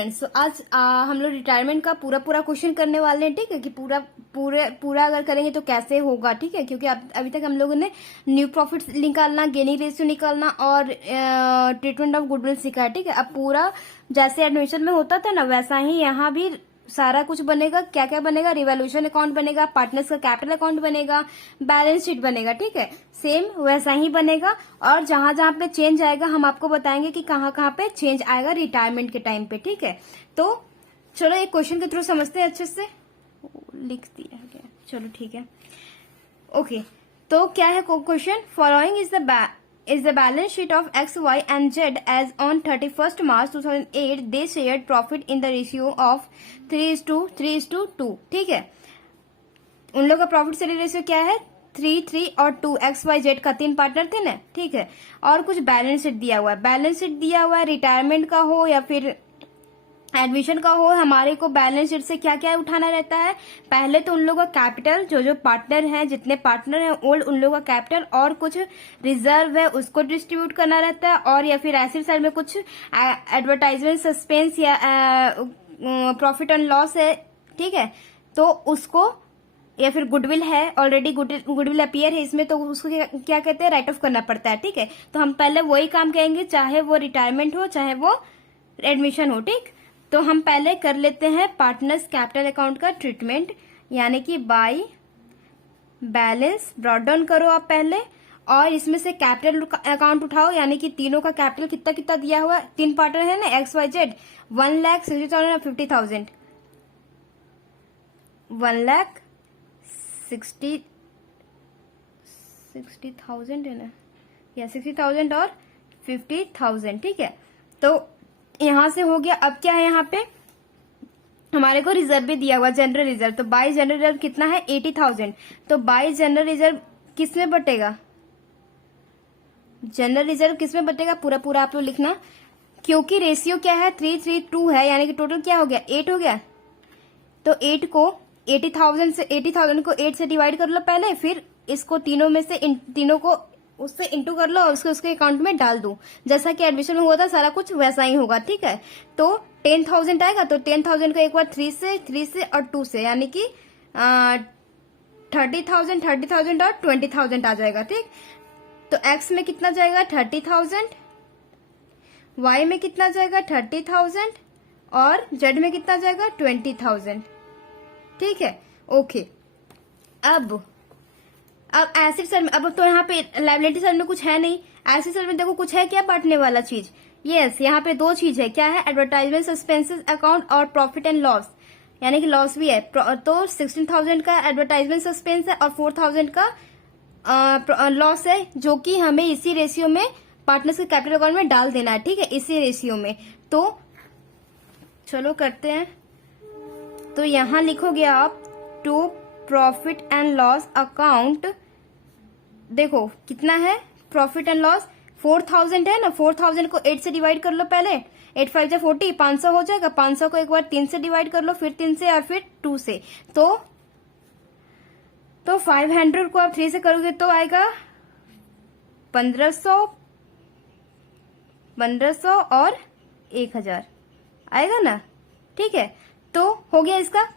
Friends, तो आज हम लोग रिटायरमेंट का पूरा क्वेश्चन करने वाले हैं। ठीक है कि पूरा अगर करेंगे तो कैसे होगा। ठीक है, क्योंकि अभी तक हम लोगों ने न्यू प्रॉफिट निकालना, गेनिंग रेशियो निकालना और ट्रीटमेंट ऑफ गुडविल सीखा है। ठीक है, अब पूरा जैसे एडमिशन में होता था ना, वैसा ही यहाँ भी सारा कुछ बनेगा। क्या क्या बनेगा? रिवॉल्यूशन अकाउंट बनेगा, पार्टनर्स का कैपिटल अकाउंट बनेगा, बैलेंस शीट बनेगा। ठीक है, सेम वैसा ही बनेगा। और जहां जहां पे चेंज आएगा हम आपको बताएंगे कि कहाँ कहाँ पे चेंज आएगा रिटायरमेंट के टाइम पे। ठीक है, तो चलो एक क्वेश्चन के थ्रू समझते हैं अच्छे से। लिख दिया गया, चलो ठीक है। ओके, तो क्या है question? Following is the balance sheet of X, Y and Z as on 31st March 2008. They shared profit in the ratio of 3:2. ठीक है, उन लोग का प्रॉफिट शेयरिंग रेशियो क्या है? 3 और 2। एक्स वाई जेड का 3 पार्टनर थे ना। ठीक है, और कुछ बैलेंस शीट दिया हुआ है। बैलेंस शीट दिया हुआ है, रिटायरमेंट का हो या फिर एडमिशन का हो, हमारे को बैलेंस शीट से क्या क्या उठाना रहता है? पहले तो उन लोगों का कैपिटल, जो पार्टनर है, जितने पार्टनर है ओल्ड, उन लोगों का कैपिटल और कुछ रिजर्व है उसको डिस्ट्रीब्यूट करना रहता है। और या फिर एसिड साइड में कुछ एडवर्टाइजमेंट सस्पेंस या प्रॉफिट एंड लॉस है। ठीक है, तो उसको, या फिर गुडविल है, ऑलरेडी गुडविल अपीयर है इसमें, तो उसको क्या कहते हैं? राइट ऑफ करना पड़ता है। ठीक है, तो हम पहले वही काम करेंगे, चाहे वो रिटायरमेंट हो चाहे वो एडमिशन हो। ठीक, तो हम पहले कर लेते हैं पार्टनर्स कैपिटल अकाउंट का ट्रीटमेंट, यानी कि बाय बैलेंस ब्रॉट डाउन करो आप पहले, और इसमें से कैपिटल अकाउंट उठाओ, यानी कि तीनों का कैपिटल कितना कितना दिया हुआ है। 3 पार्टनर है ना, एक्स वाई जेड। 1,60,000 और 50,000। 1,60,000 है ना, या 60,000 और 50,000। ठीक है, तो यहां से हो गया। अब क्या है, यहाँ पे हमारे को रिजर्व भी दिया हुआ, जनरल रिजर्व। तो बाय जनरल रिजर्व कितना है? 80,000। तो बाय जनरल रिजर्व किस में बटेगा? जनरल रिजर्व किस में बटेगा? पूरा आप लोग लिखना, क्योंकि रेशियो क्या है? 3:2 है, यानी कि टोटल क्या हो गया? 8 हो गया। तो 8 को 80,000 को 8 से डिवाइड कर लो पहले, फिर इसको तीनों में से तीनों को उससे इंटू कर लो और उसके अकाउंट में डाल दो। जैसा कि एडमिशन में हुआ था सारा कुछ वैसा ही होगा। ठीक है, तो 10,000 आएगा, तो 10,000 को एक बार 3 से और 2 से, यानी कि 30,000 और 20,000 आ जाएगा। ठीक, तो एक्स में कितना जाएगा? 30,000। वाई में कितना जाएगा? 30,000। और जेड में कितना जाएगा? 20,000। ठीक है, ओके। अब एसिड साइड में, अब तो यहाँ पे लायबिलिटी साइड में कुछ है नहीं। एसिड साइड में देखो कुछ है क्या बांटने वाला चीज? यस, यहाँ पे 2 चीज है। क्या है? एडवर्टाइजमेंट सस्पेंसेस अकाउंट और प्रॉफिट एंड लॉस, यानी कि लॉस भी है। तो 16,000 का एडवर्टाइजमेंट सस्पेंस है और 4,000 का लॉस है, जो कि हमें इसी रेशियो में पार्टनर्स के कैपिटल अकाउंट में डाल देना है। ठीक है, इसी रेशियो में। तो चलो करते हैं। तो यहां लिखोगे आप to profit and loss account. देखो कितना है प्रॉफिट एंड लॉस? 4,000 है ना। 4,000 को 8 से डिवाइड कर लो पहले। 8 5 40, 500 हो जाएगा। 500 को एक बार 3 से डिवाइड कर लो, फिर 3 से और फिर 2 से। तो 500 को आप 3 से करोगे तो आएगा 1500 और 1,000 आएगा ना। ठीक है, तो हो गया इसका।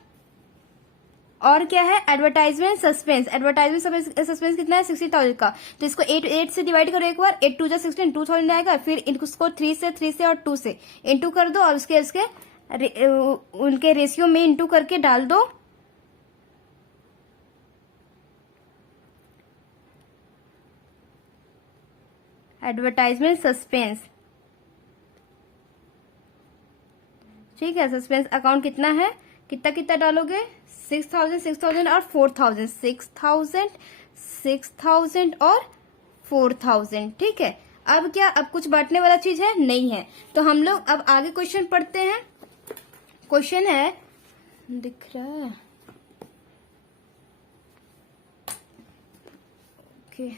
और क्या है? Advertisement suspense. एडवर्टाइजमेंट सस्पेंस कितना है? 60,000 का। तो इसको 8 से डिवाइड करो एक बार। 8 2 जा 16, 2,000 आएगा। फिर इसको 3 से और 2 से इंटू कर दो और उसके उनके रेशियो में इंटू करके डाल दो। Advertisement suspense. ठीक है, सस्पेंस अकाउंट कितना है? कितना डालोगे? 6,000 और 4,000। 6,000 और 4,000। ठीक है, अब क्या? अब कुछ बांटने वाला चीज है? नहीं है। तो हम लोग अब आगे क्वेश्चन पढ़ते हैं। क्वेश्चन है, दिख रहा है? Okay.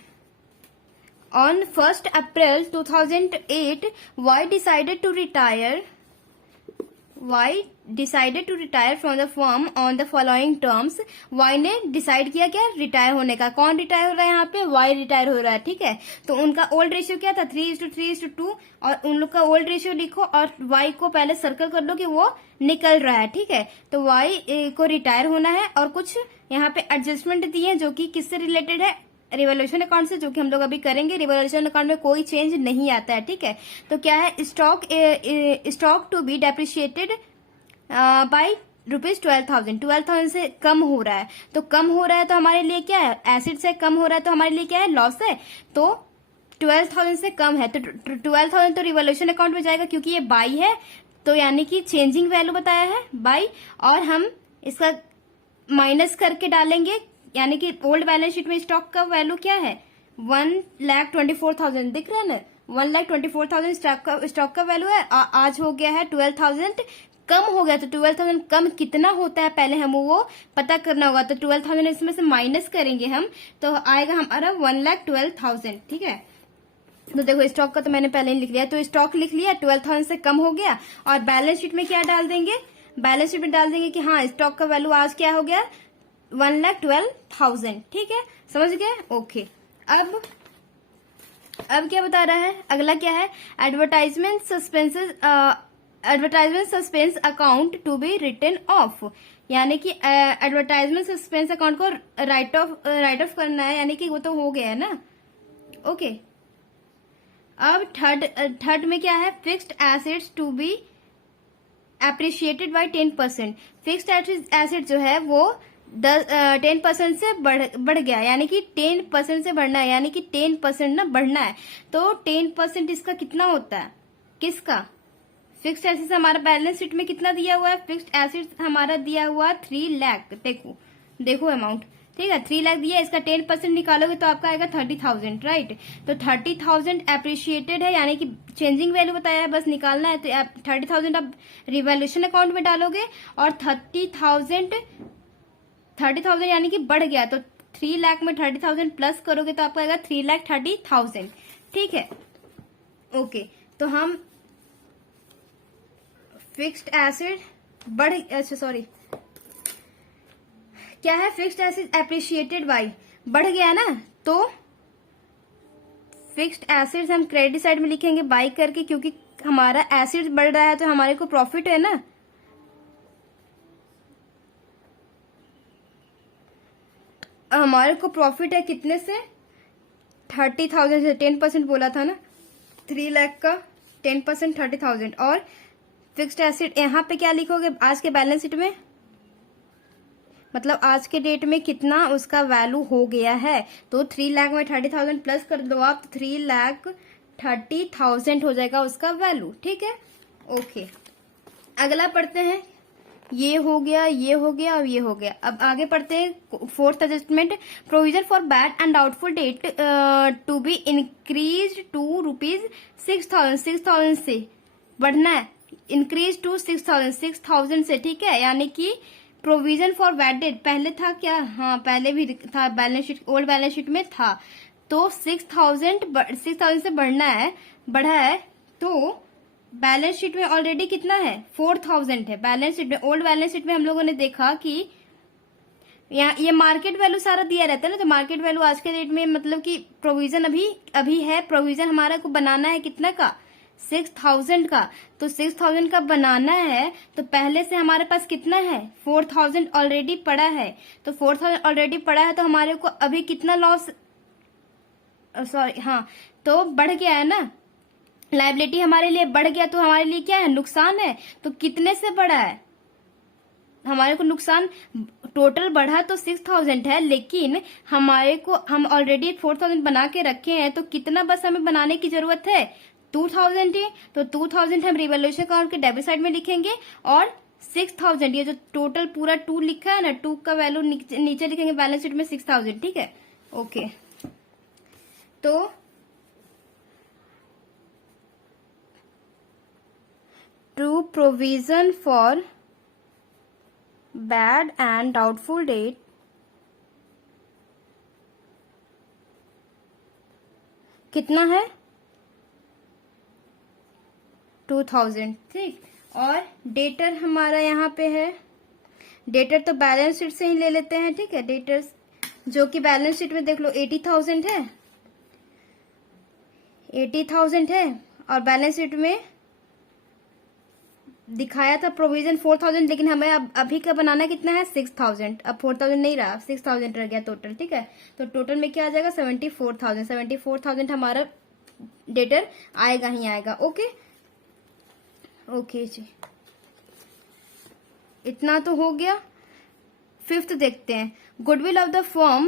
On 1st April 2008, Y decided to retire Y decided to retire from the firm on the following terms. Y ने डिसाइड किया क्या, रिटायर होने का। कौन रिटायर हो रहा है यहाँ पे, वाई रिटायर हो रहा है, ठीक है। तो उनका ओल्ड रेशियो क्या था, 3:3:2, और उन लोग का ओल्ड रेशियो लिखो और वाई को पहले सर्कल कर लो कि वो निकल रहा है, ठीक है। तो वाई को रिटायर होना है और कुछ यहाँ पे एडजस्टमेंट दिए हैं जो कि किससे रिलेटेड है, रिवोल्यूशन अकाउंट से, जो कि हम लोग अभी करेंगे। रिवोल्यूशन अकाउंट में कोई चेंज नहीं आता है, ठीक है। तो क्या है, stock to be depreciated by ₹12,000। 12,000 से कम हो रहा है, तो कम हो रहा है तो हमारे लिए क्या है, एसिड से कम हो रहा है तो हमारे लिए क्या है, लॉस है। तो 12,000 से कम है तो 12,000 तो रिवोल्यूशन अकाउंट में जाएगा क्योंकि ये बाई है, तो यानी कि चेंजिंग वैल्यू बताया है बाई, और हम इसका माइनस करके डालेंगे, यानी कि ओल्ड बैलेंस शीट में स्टॉक का वैल्यू क्या है, 1,24,000 दिख रहा है ना, 1,24,000 स्टॉक का वैल्यू है। आज हो गया है 12,000 कम हो गया, तो 12,000 कम कितना होता है पहले हम वो पता करना होगा। तो 12,000 इसमें से माइनस करेंगे हम, तो आएगा हमारा 1,12,000, ठीक है। तो देखो स्टॉक का तो मैंने पहले ही लिख लिया, तो स्टॉक लिख लिया, 12,000 से कम हो गया। और बैलेंस शीट में क्या डाल देंगे, बैलेंस शीट में डाल देंगे कि हाँ स्टॉक का वैल्यू आज क्या हो गया, 1,12,000, ठीक है, समझ गए, ओके। अब क्या बता रहा है, अगला क्या है, advertisement suspense account to be written off, यानी कि एडवर्टाइजमेंट सस्पेंस अकाउंट को राइट ऑफ करना है, यानी कि वो तो हो गया है ना, ओके। अब थर्ड में क्या है, fixed assets to be appreciated by 10%। Fixed asset जो है वो 10% से बढ़ गया, यानी कि 10% से बढ़ना है, यानी कि 10% ना बढ़ना है। तो 10% इसका कितना होता है, किसका, फिक्स्ड एसेट्स हमारा बैलेंस शीट में कितना दिया हुआ है, फिक्स्ड एसेट्स हमारा दिया हुआ 3 लाख, देखो अमाउंट, ठीक है, 3 लाख दिया, इसका 10% निकालोगे तो आपका आएगा 30,000, राइट। तो 30,000 एप्रिशिएटेड है, यानी कि चेंजिंग वैल्यू बताया है, बस निकालना है। तो 30,000 आप रिवोल्यूशन अकाउंट में डालोगे और 30,000 यानी कि बढ़ गया, तो 3 लाख में 30,000 प्लस करोगे तो आपका आएगा 3,30,000, ठीक है, ओके। तो हम फिक्स्ड एसेट क्या है, फिक्स्ड एसेट एप्रिशिएटेड बाई, बढ़ गया ना, तो फिक्स्ड एसेट्स हम क्रेडिट साइड में लिखेंगे बाई करके, क्योंकि हमारा एसेट्स बढ़ रहा है तो हमारे को प्रॉफिट है ना। हमारे को प्रॉफिट है कितने से, 30,000 से, 10% बोला था ना, 3 लाख का 10% 30,000। और फिक्स्ड एसेट यहाँ पे क्या लिखोगे, आज के बैलेंस शीट में, मतलब आज के डेट में कितना उसका वैल्यू हो गया है। तो 3 लाख में 30,000 प्लस कर दो आप, तो 3,30,000 हो जाएगा उसका वैल्यू, ठीक है, ओके। अगला पढ़ते हैं, ये हो गया, ये हो गया और ये हो गया। अब आगे पढ़ते हैं fourth adjustment, provision for bad and doubtful debt to be increase to ₹6,000, 6,000 से बढ़ना है, इंक्रीज टू 6,000 से, ठीक है। यानी कि प्रोविजन फॉर बैड डेट पहले था क्या, हाँ पहले भी था, balance sheet, old balance sheet में था। तो 6,000 से बढ़ा है, तो बैलेंस शीट में ऑलरेडी कितना है, 4,000 है बैलेंस शीट में। ओल्ड बैलेंस शीट में हम लोगों ने देखा कि यहाँ ये मार्केट वैल्यू सारा दिया रहता है ना, तो मार्केट वैल्यू आज के डेट में मतलब कि प्रोविजन अभी है, प्रोविजन हमारा को बनाना है कितना का, 6,000 का। तो 6,000 का बनाना है, तो पहले से हमारे पास कितना है, 4,000 ऑलरेडी पड़ा है। तो 4,000 ऑलरेडी पड़ा है, तो हमारे को अभी कितना लॉस, सॉरी हाँ, तो बढ़ गया है ना, लायबिलिटी हमारे लिए बढ़ गया, तो हमारे लिए क्या है, नुकसान है। तो कितने से बढ़ा है, हमारे को नुकसान टोटल बढ़ा तो 6,000 है, लेकिन हमारे को हम ऑलरेडी 4,000 बना के रखे हैं, तो कितना बस हमें बनाने की जरूरत है, 2,000 है। तो 2,000 हम रिवोल्यूशन अकाउंट के डेबिट साइड में लिखेंगे, और 6,000 ये जो टोटल पूरा 2 लिखा है ना, 2 का वैल्यू नीचे लिखेंगे बैलेंस शीट में 6,000, ठीक है, ओके। तो to provision for bad and doubtful debt कितना है, 2,000, ठीक। और डेटर हमारा यहाँ पे है, डेटर तो बैलेंस शीट से ही ले लेते हैं, ठीक है। डेटर्स जो कि बैलेंस शीट में देख लो 80,000 है, 80,000 है, और बैलेंस शीट में दिखाया था प्रोविजन 4,000, लेकिन हमें अब अभी का बनाना कितना है 6,000। अब 4,000 नहीं रहा, 6,000 रह गया टोटल, ठीक है। तो टोटल में क्या आ जाएगा 74,000, 74,000 हमारा डेटर आएगा ही आएगा। ओके ओके जी, इतना तो हो गया। फिफ्थ देखते हैं, goodwill of the firm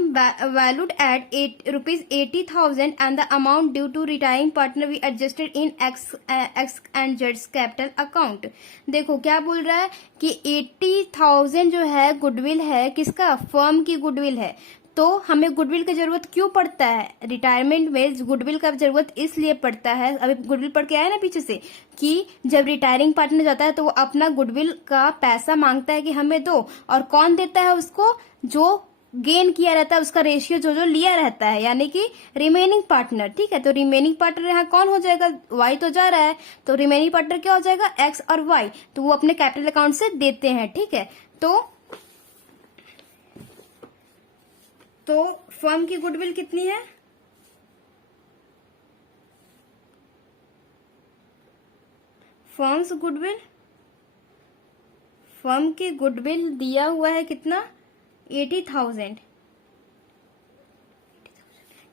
valued at ₹80,000 and the amount due to retiring partner be adjusted in X and जेड्स कैपिटल अकाउंट। देखो क्या बोल रहा है कि 80,000 जो है गुडविल है, किसका, फर्म की गुडविल है। तो हमें गुडविल की जरूरत क्यों पड़ता है रिटायरमेंट में, गुडविल का जरूरत इसलिए पड़ता है, अभी गुडविल पढ़ के आया ना पीछे से, कि जब रिटायरिंग पार्टनर जाता है तो वो अपना गुडविल का पैसा मांगता है कि हमें दो, और कौन देता है उसको, जो गेन किया रहता है उसका रेशियो जो जो लिया रहता है, यानी कि रिमेनिंग पार्टनर, ठीक है। तो रिमेनिंग पार्टनर यहाँ कौन हो जाएगा, वाई तो जा रहा है, तो रिमेनिंग पार्टनर क्या हो जाएगा, एक्स और वाई, तो वो अपने कैपिटल अकाउंट से देते हैं, ठीक है। तो फर्म की गुडविल कितनी है, फर्म्स गुडविल, फर्म की गुडविल दिया हुआ है कितना 80,000,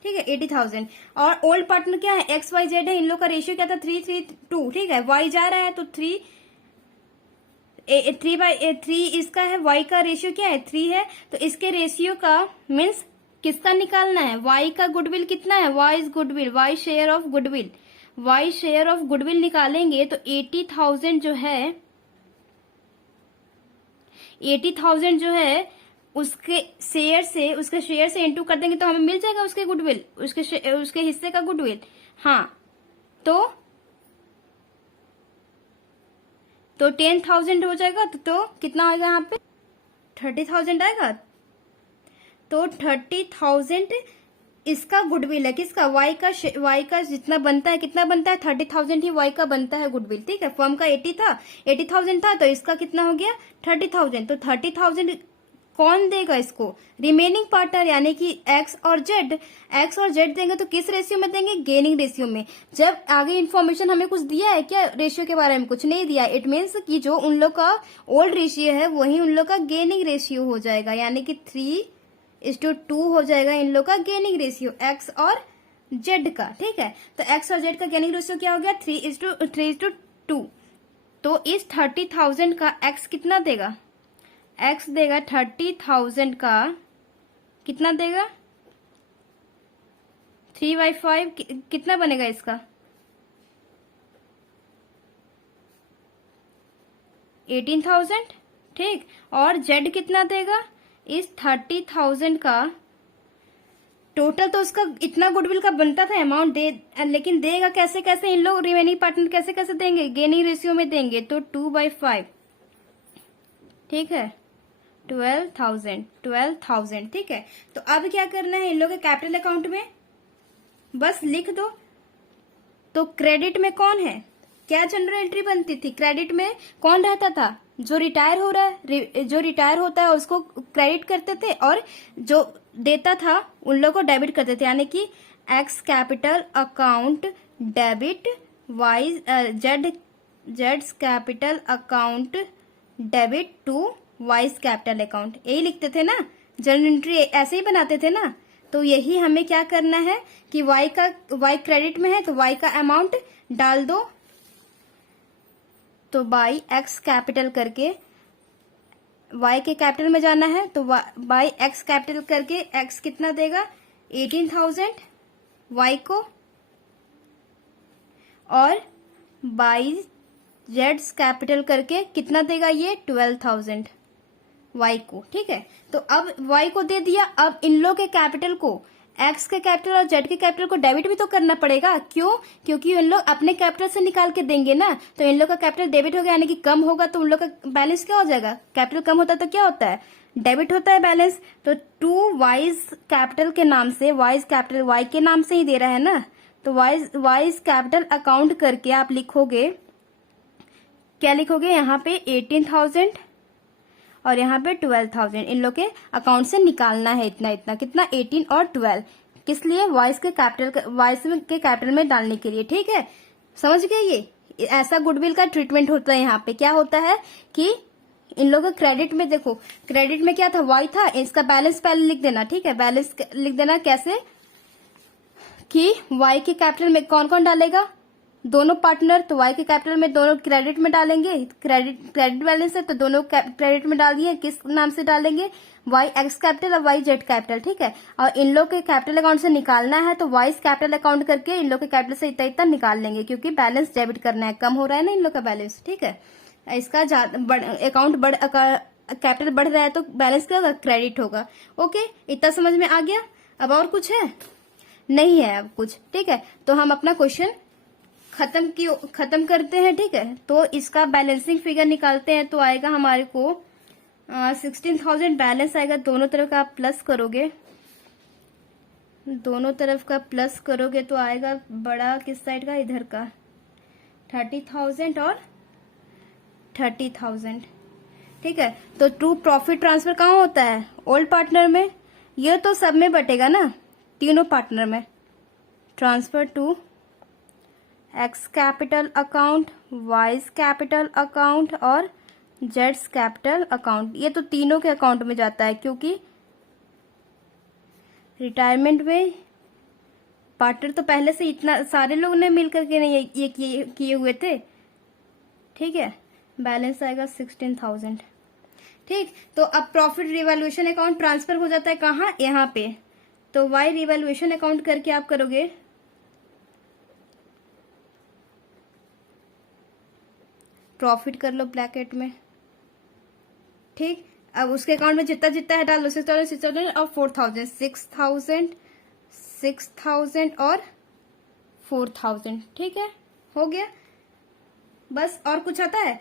ठीक है 80,000। और ओल्ड पार्टनर क्या है, एक्स वाई जेड है, इन लोग का रेशियो क्या था 3:3:2, ठीक है। वाई जा रहा है तो 3/3 इसका है, वाई का रेशियो क्या है 3 है, तो इसके रेशियो का मीन्स किसका निकालना है, वाई का गुडविल कितना है, Y is goodwill, Y share of goodwill, Y share of goodwill निकालेंगे तो 80,000 जो है, 80,000 जो है उसके शेयर से इंटू कर देंगे तो हमें मिल जाएगा उसके गुडविल, उसके हिस्से का गुडविल। हाँ, तो 10,000 हो जाएगा, तो कितना आएगा यहाँ पे 30,000 आएगा। तो 30,000 इसका गुडविल है, किसका, वाई का जितना बनता है, कितना बनता है 30,000 ही वाई का बनता है गुडविल, ठीक है। फर्म का 80,000 था, तो इसका कितना हो गया 30,000। तो 30,000 कौन देगा इसको, रिमेनिंग पार्टनर, यानी कि एक्स और जेड देंगे। तो किस रेशियो में देंगे, गेनिंग रेशियो में। जब आगे इन्फॉर्मेशन हमें कुछ दिया है क्या रेशियो के बारे में, कुछ नहीं दिया, इट मीन्स कि जो उन लोग का ओल्ड रेशियो है वही उन लोग का गेनिंग रेशियो हो जाएगा, यानी कि 3:2 हो जाएगा इन लोग का गेनिंग रेशियो, एक्स और जेड का, ठीक है। तो एक्स और जेड का गेनिंग रेशियो क्या हो गया 3:2। तो इस 30,000 का एक्स कितना देगा, एक्स देगा 30,000 का कितना देगा 3/5, कितना बनेगा इसका 18,000, ठीक। और जेड कितना देगा इस 30,000 का, टोटल तो उसका इतना गुडविल का बनता था अमाउंट दे, लेकिन देगा कैसे कैसे, इन लोग रिमेनिंग पार्टनर कैसे कैसे देंगे, गेनिंग रेशियो में देंगे, तो 2/5, ठीक है 12,000, ठीक है। तो अब क्या करना है, इन लोगों के कैपिटल अकाउंट में बस लिख दो। तो क्रेडिट में कौन है, क्या जनरल एंट्री बनती थी, क्रेडिट में कौन रहता था, जो रिटायर हो रहा है, जो रिटायर होता है उसको क्रेडिट करते थे, और जो देता था उन लोगों को डेबिट करते थे, यानी कि X capital account debit, Y जेड्स capital account debit to Y's capital account, यही लिखते थे ना, जनरल एंट्री ऐसे ही बनाते थे ना। तो यही हमें क्या करना है कि वाई क्रेडिट में है तो वाई का अमाउंट डाल दो, तो बाई एक्स कैपिटल करके वाई के कैपिटल में जाना है, तो बाई एक्स कैपिटल करके एक्स कितना देगा 18,000 वाई को, और बाई जेड्स कैपिटल करके कितना देगा ये 12,000 वाई को, ठीक है। तो अब वाई को दे दिया, अब इन लोग के कैपिटल को, एक्स के कैपिटल और जेड के कैपिटल को डेबिट भी तो करना पड़ेगा, क्यों, क्योंकि इन लोग अपने कैपिटल से निकाल के देंगे ना। तो इन लोग का कैपिटल डेबिट हो गया, यानी कि कम होगा, तो उन लोग का बैलेंस क्या हो जाएगा, कैपिटल कम होता है तो क्या होता है, डेबिट होता है बैलेंस। तो 2 वाइज कैपिटल के नाम से, वाइज कैपिटल वाई के नाम से ही दे रहा है ना, तो वाइज कैपिटल अकाउंट करके आप लिखोगे क्या लिखोगे यहाँ पे 18,000 और यहाँ पे 12,000 इन लोग के अकाउंट से निकालना है। इतना इतना कितना 18 और 12 किस लिए? वॉइस के कैपिटल में डालने के लिए। ठीक है, समझ गए? ये ऐसा गुडविल का ट्रीटमेंट होता है। यहाँ पे क्या होता है कि इन लोगों का क्रेडिट में देखो, क्रेडिट में क्या था? वाई था, इसका बैलेंस पहले लिख देना। ठीक है, बैलेंस लिख देना कैसे कि वाई के कैपिटल में कौन कौन डालेगा? दोनों पार्टनर। तो वाई के कैपिटल में दोनों क्रेडिट में डालेंगे। क्रेडिट बैलेंस है तो दोनों क्रेडिट में डाल दिए। किस नाम से डालेंगे? वाई एक्स कैपिटल और वाई जेड कैपिटल। ठीक है, और इन लोग के कैपिटल अकाउंट से निकालना है तो वाई कैपिटल अकाउंट करके इन लोग के कैपिटल से इतना इतना निकाल लेंगे, क्योंकि बैलेंस डेबिट करना है, कम हो रहा है ना इन लोग का बैलेंस। ठीक है, इसका अकाउंट कैपिटल बढ़ रहा है तो बैलेंस क्या होगा? क्रेडिट होगा। ओके, इतना समझ में आ गया? अब और कुछ है? नहीं है अब कुछ। ठीक है, तो हम अपना क्वेश्चन खत्म करते हैं। ठीक है, तो इसका बैलेंसिंग फिगर निकालते हैं तो आएगा हमारे को 16,000 बैलेंस आएगा। दोनों तरफ का आप प्लस करोगे, दोनों तरफ का प्लस करोगे तो आएगा बड़ा किस साइड का? इधर का 30,000 और 30,000। ठीक है, तो ट्रू प्रॉफिट ट्रांसफर कहाँ होता है? ओल्ड पार्टनर में। ये तो सब में बटेगा ना, तीनों पार्टनर में। Transfer to X capital account, Y's capital account और जेड्स कैपिटल अकाउंट। ये तो तीनों के अकाउंट में जाता है, क्योंकि रिटायरमेंट में पार्टनर तो पहले से इतना सारे लोग ने मिलकर के नहीं ये किए हुए थे। ठीक है, बैलेंस आएगा 16,000। ठीक, तो अब प्रॉफिट रिवैल्यूएशन अकाउंट ट्रांसफर हो जाता है कहाँ? यहाँ पे। तो वाई रिवैल्यूएशन अकाउंट करके आप करोगे प्रॉफिट कर लो ब्रैकेट में। ठीक, अब उसके अकाउंट में जितना जितना है डाल लो। 6,000 और 4,000, 6,000 और 4,000। ठीक है, हो गया बस। और कुछ आता है?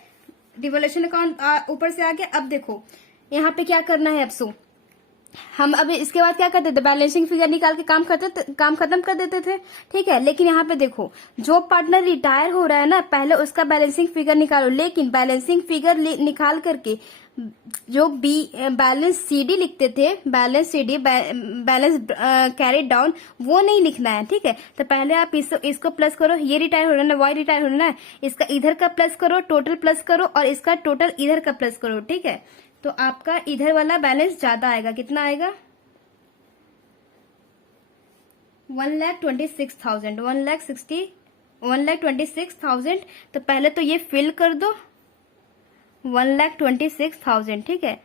रिवॉल्यूशन अकाउंट ऊपर से आ गया। अब देखो यहाँ पे क्या करना है। अब सो हम अभी इसके बाद क्या करते थे? बैलेंसिंग फिगर निकाल के काम खत्म कर देते थे। ठीक है, लेकिन यहाँ पे देखो जो पार्टनर रिटायर हो रहा है ना, पहले उसका बैलेंसिंग फिगर निकालो। लेकिन बैलेंसिंग फिगर निकाल करके जो बैलेंस सीडी लिखते थे, बैलेंस कैरी डाउन, वो नहीं लिखना है। ठीक है, तो पहले आप इसको प्लस करो। ये रिटायर हो रहा है ना, वाई रिटायर हो रहा है, इसका इधर का प्लस करो, टोटल प्लस करो, और इसका टोटल इधर का प्लस करो। ठीक है, तो आपका इधर वाला बैलेंस ज्यादा आएगा। कितना आएगा? 1,26,000, 1,26,000। तो पहले तो ये फिल कर दो 1,26,000। ठीक है,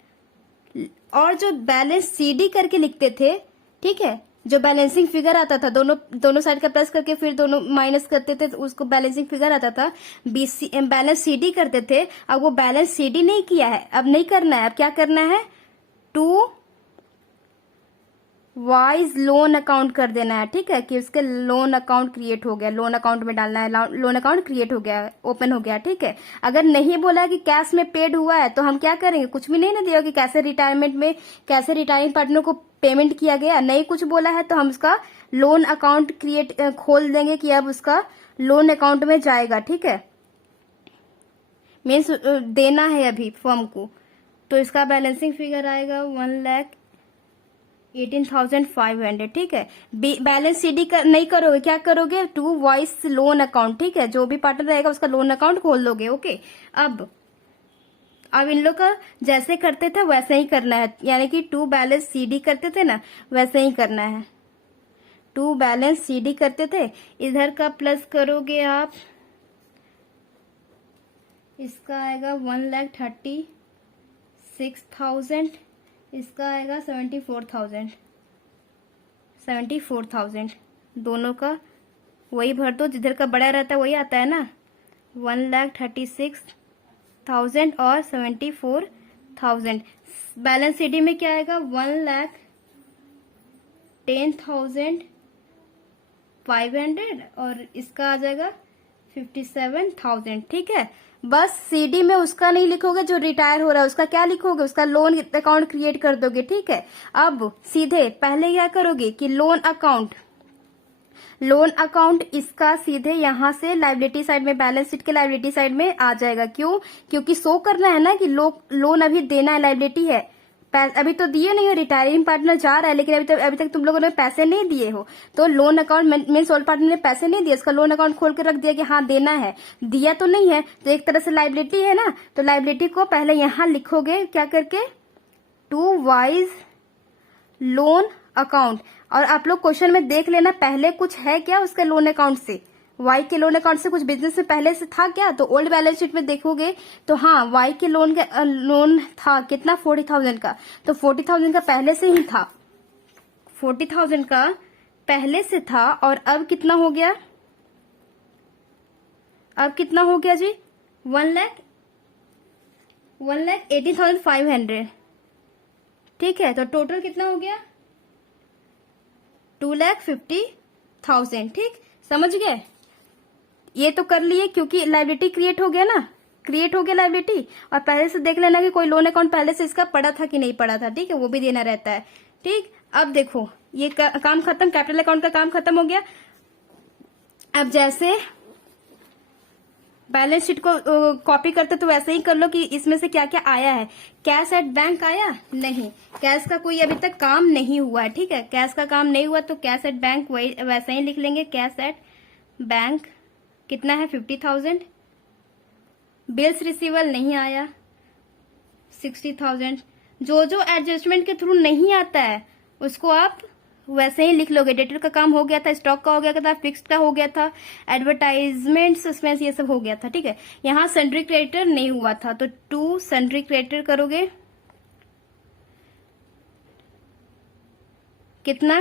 और जो बैलेंस सीडी करके लिखते थे, ठीक है, जो बैलेंसिंग फिगर आता था, दोनों साइड का प्लस करके फिर दोनों माइनस करते थे, तो उसको बैलेंसिंग फिगर आता था। बैलेंस सीडी करते थे। अब वो बैलेंस सीडी नहीं किया है, अब नहीं करना है। अब क्या करना है? टू वाइज लोन अकाउंट कर देना है। ठीक है, कि उसके लोन अकाउंट क्रिएट हो गया, लोन अकाउंट में डालना है, लोन अकाउंट क्रिएट हो गया, ओपन हो गया। ठीक है, अगर नहीं बोला है कि कैश में पेड हुआ है तो हम क्या करेंगे? कुछ भी नहीं ना दिया कि कैसे रिटायरमेंट में कैसे रिटायरिंग पार्टनर को पेमेंट किया गया, नहीं कुछ बोला है तो हम उसका लोन अकाउंट खोल देंगे कि अब उसका लोन अकाउंट में जाएगा। ठीक है, मीन्स देना है अभी फर्म को। तो इसका बैलेंसिंग फिगर आएगा 1,18,500। ठीक है, बैलेंस सीडी नहीं करोगे, क्या करोगे? To Y's loan account. ठीक है, जो भी पार्टनर रहेगा उसका लोन अकाउंट खोल दोगे। ओके, अब इन लोग का जैसे करते थे वैसे ही करना है, यानी कि टू बैलेंस सीडी करते थे ना, वैसे ही करना है। टू बैलेंस सीडी करते थे, इधर का प्लस करोगे आप, इसका आएगा 1,36,000, इसका आएगा 74,000। दोनों का वही भर दो, जिधर का बड़ा रहता है वही आता है ना। 1,36,000 और 74,000। बैलेंस सीडी में क्या आएगा? 1,10,500 और इसका आ जाएगा 57,000। ठीक है, बस सीडी में उसका नहीं लिखोगे जो रिटायर हो रहा है, उसका क्या लिखोगे? उसका लोन अकाउंट क्रिएट कर दोगे। ठीक है, अब सीधे पहले क्या करोगे कि लोन अकाउंट लोन अकाउंट इसका सीधे यहाँ से लाइबिलिटी साइड में, बैलेंस शीट के लाइबिलिटी साइड में आ जाएगा। क्यों? क्योंकि शो करना है ना कि लोन अभी देना है, लाइबिलिटी है। अभी तो दिए नहीं हो, रिटायरिंग पार्टनर जा रहा है, लेकिन अभी तक तुम लोगों ने पैसे नहीं दिए हो, तो loan account means old partner ने पैसे नहीं दिए, इसका लोन अकाउंट खोल के रख दिया कि हाँ देना है, दिया तो नहीं है, तो एक तरह से लाइबिलिटी है ना। तो लाइबिलिटी को पहले यहाँ लिखोगे क्या करके, टू वाइज लोन अकाउंट। और आप लोग क्वेश्चन में देख लेना पहले कुछ है क्या उसके लोन अकाउंट से, वाई के लोन अकाउंट से कुछ बिजनेस में पहले से था क्या? तो ओल्ड बैलेंस शीट में देखोगे तो हाँ वाई के लोन था कितना, 40,000 का। तो 40,000 का पहले से ही था, 40,000 का पहले से था। और अब कितना हो गया, अब कितना हो गया जी, 1,80,500। ठीक है, तो टोटल कितना हो गया, 2,50,000। ठीक, समझ गए? ये तो कर लिए क्योंकि लाइबिलिटी क्रिएट हो गया ना, क्रिएट हो गया लाइबिलिटी। और पहले से देख लेना कि कोई लोन अकाउंट पहले से इसका पड़ा था कि नहीं पड़ा था। ठीक है, वो भी देना रहता है। ठीक, अब देखो ये काम खत्म, कैपिटल अकाउंट का काम खत्म हो गया। अब जैसे बैलेंस शीट को कॉपी करते तो वैसे ही कर लो कि इसमें से क्या क्या आया है। कैश एट बैंक आया नहीं, कैश का कोई अभी तक काम नहीं हुआ है। ठीक है, कैश का काम नहीं हुआ तो कैश एट बैंक वही वैसे ही लिख लेंगे, कैश एट बैंक कितना है, 50,000। बिल्स रिसीवल नहीं आया, 60,000। जो जो एडजस्टमेंट के थ्रू नहीं आता है उसको आप वैसे ही लिख लोगे। डेटर का काम हो गया था, स्टॉक का हो गया था, फिक्स्ड का हो गया था, एडवर्टाइजमेंट, सस्पेंस, ये सब हो गया था। ठीक है, यहाँ सन्ड्री क्रेडिटर नहीं हुआ था तो टू सन्ड्री क्रेडिटर करोगे, कितना,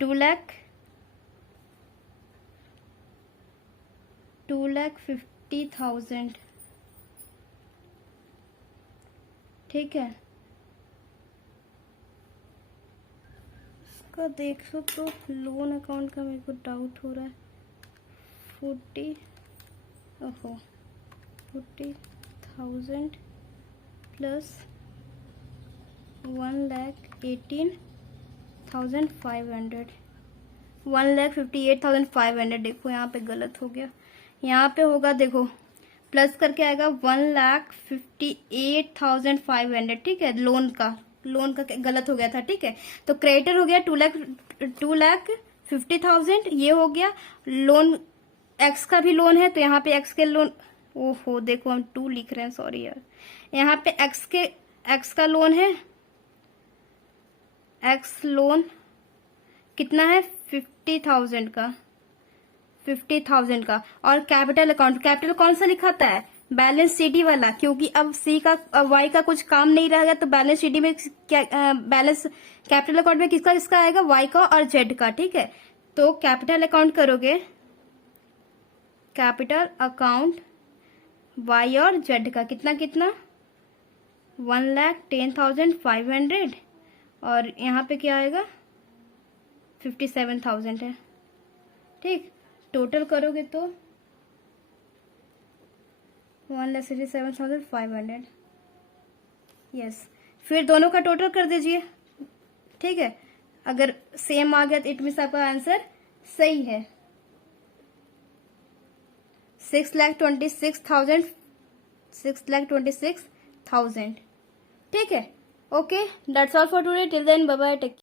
2,50,000। ठीक है, इसका देखो तो लोन अकाउंट का मेरे को डाउट हो रहा है, 40,000 प्लस 1,18,500, 1,58,500। देखो यहाँ पे गलत हो गया, यहाँ पे होगा देखो प्लस करके आएगा 1,58,500। ठीक है, लोन का गलत हो गया था। ठीक है, तो क्रेडिटर हो गया 2,50,000, ये हो गया। लोन एक्स का भी लोन है तो यहाँ पे एक्स के लोन, ओहो देखो हम 2 लिख रहे हैं, सॉरी यार। यहाँ पे एक्स का लोन है, एक्स लोन कितना है, 50,000 का, 50,000 का। और कैपिटल अकाउंट, कैपिटल कौन सा लिखाता है, बैलेंस सीडी वाला, क्योंकि अब सी का वाई का कुछ काम नहीं रहेगा तो बैलेंस सीडी में क्या, बैलेंस कैपिटल अकाउंट में किसका आएगा, वाई का और जेड का। ठीक है, तो कैपिटल अकाउंट करोगे, कैपिटल अकाउंट वाई और जेड का कितना 1,10,500। और यहाँ पे क्या आएगा, 57,000 है। ठीक, टोटल करोगे तो 1,67,500। यस, फिर दोनों का टोटल कर दीजिए। ठीक है, अगर सेम आ गया तो इट मीन्स आपका आंसर सही है, 6,26,000। ठीक है, okay, that's all for today, till then bye bye, take care.